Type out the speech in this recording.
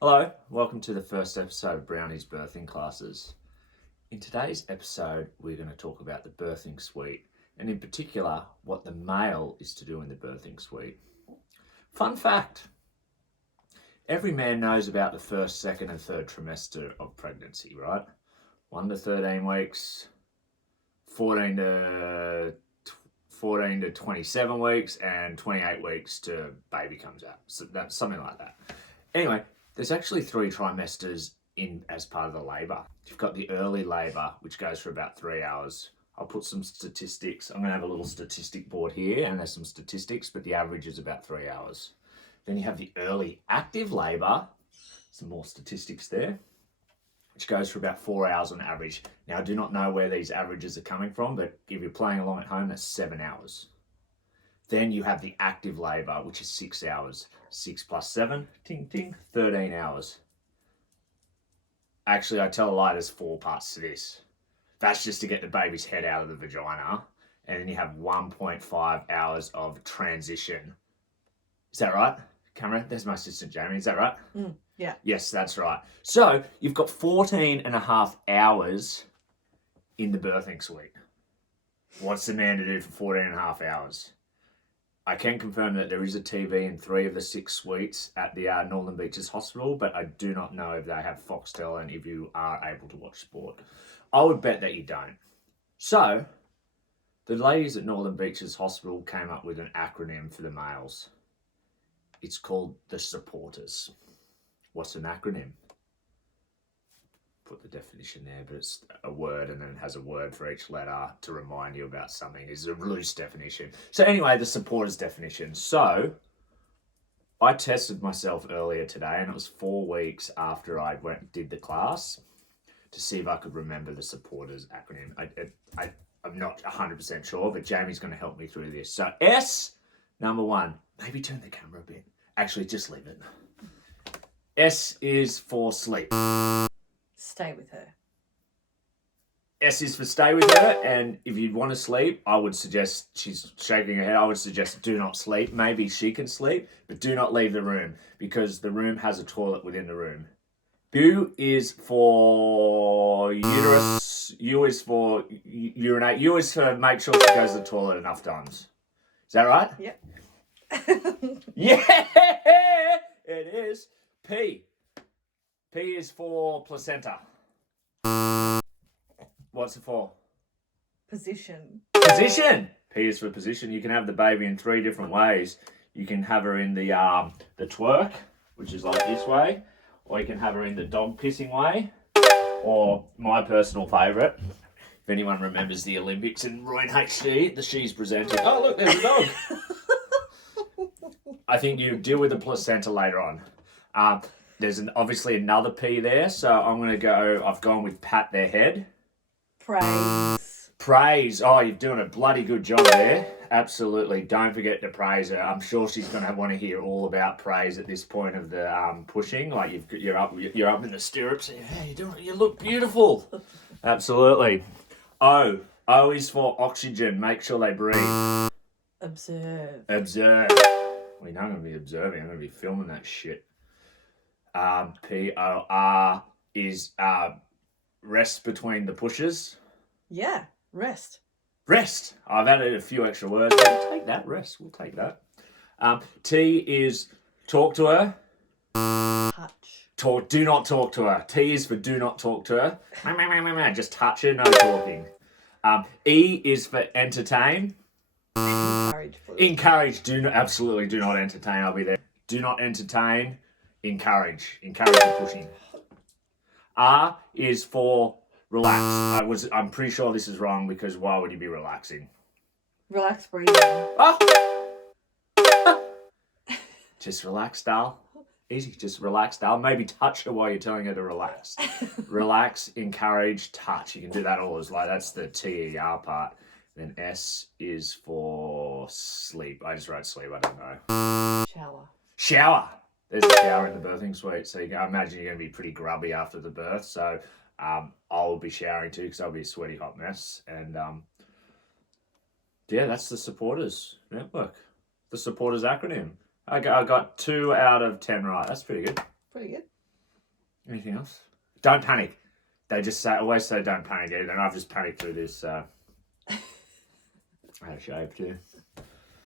Hello, welcome to the first episode of Brownie's Birthing Classes. In today's episode, we're going to talk about the birthing suite, and in particular, what the male is to do in the birthing suite. Fun fact, every man knows about the first, second and third trimester of pregnancy, right? 1 to 13 weeks, 14 to 27 weeks, and 28 weeks to baby comes out. So that's something like that. Anyway, there's actually 3 trimesters in as part of the labour. You've got the early labour, which goes for about 3 hours. I'll put some statistics. I'm going to have a little statistic board here, and there's some statistics, but the average is about 3 hours. Then you have the early active labour, some more statistics there, which goes for about 4 hours on average. Now, I do not know where these averages are coming from, but if you're playing along at home, that's 7 hours. Then you have the active labour, which is 6 hours. 6 plus 7, ting, ting, 13 hours. Actually, I tell a lie, there's 4 parts to this. That's just to get the baby's head out of the vagina. And then you have 1.5 hours of transition. Is that right, Cameron? There's my assistant, Jamie. Is that right? Yeah. Yes, that's right. So you've got 14 and a half hours in the birthing suite. What's the man to do for 14 and a half hours? I can confirm that there is a TV in 3 of the 6 suites at the Northern Beaches Hospital, but I do not know if they have Foxtel and if you are able to watch sport. I would bet that you don't. So, the ladies at Northern Beaches Hospital came up with an acronym for the males. It's called the supporters. What's an acronym? Put the definition there, but it's a word and then it has a word for each letter to remind you about something. It's a loose definition. So anyway, the supporters definition. So I tested myself earlier today, and it was 4 weeks after I did the class to see if I could remember the supporters acronym. I'm not 100% sure, but Jamie's going to help me through this. So S, number 1. Maybe turn the camera a bit. Actually, just leave it. S is for sleep. Stay with her. S is for stay with her, and if you want to sleep, I would suggest, she's shaking her head, I would suggest do not sleep. Maybe she can sleep, but do not leave the room, because the room has a toilet within the room. U is for uterus, U is for urinate, U is for make sure she goes to the toilet enough times. Is that right? Yep. Yeah, it is. P. P is for placenta. What's it for? Position. Position. P is for position. You can have the baby in 3 different ways. You can have her in the twerk, which is like this way, or you can have her in the dog pissing way, or my personal favourite. If anyone remembers the Olympics in Royal HD, the she's presented. Oh look, there's a dog. I think you deal with the placenta later on. There's obviously another P there, so I'm going to go, I've gone with pat their head. Praise. Praise. Oh, you're doing a bloody good job there. Absolutely. Don't forget to praise her. I'm sure she's going to want to hear all about praise at this point of the pushing. Like you're up in the stirrups. And, hey, you look beautiful. Absolutely. O. O is for oxygen. Make sure they breathe. Observe. Observe. Well, you know I'm going to be observing. I'm going to be filming that shit. P-O-R is rest between the pushes. Yeah. Rest. Rest. I've added a few extra words. We'll take that. Rest. We'll take that. T is talk to her. Touch. Talk. Do not talk to her. T is for do not talk to her. Just touch her. No talking. E is for entertain. Encourage. Encourage. Absolutely do not entertain. I'll be there. Do not entertain. Encourage. Encourage the pushing. R is for relax. I'm pretty sure this is wrong, because why would you be relaxing? Relax breathing. Oh. Just relax, doll. Easy. Just relax, doll. Maybe touch her while you're telling her to relax. Relax, encourage, touch. You can do that all as like that's the TER part. Then S is for sleep. I just wrote sleep. I don't know. Shower. Shower. There's a shower in the birthing suite, so I imagine you're going to be pretty grubby after the birth. So I'll be showering too, because I'll be a sweaty hot mess. And yeah, that's the supporters network. The supporters acronym. I got 2 out of 10 right. That's pretty good. Pretty good. Anything else? Don't panic. They just always say don't panic, and I've just panicked through this. I had a shave too.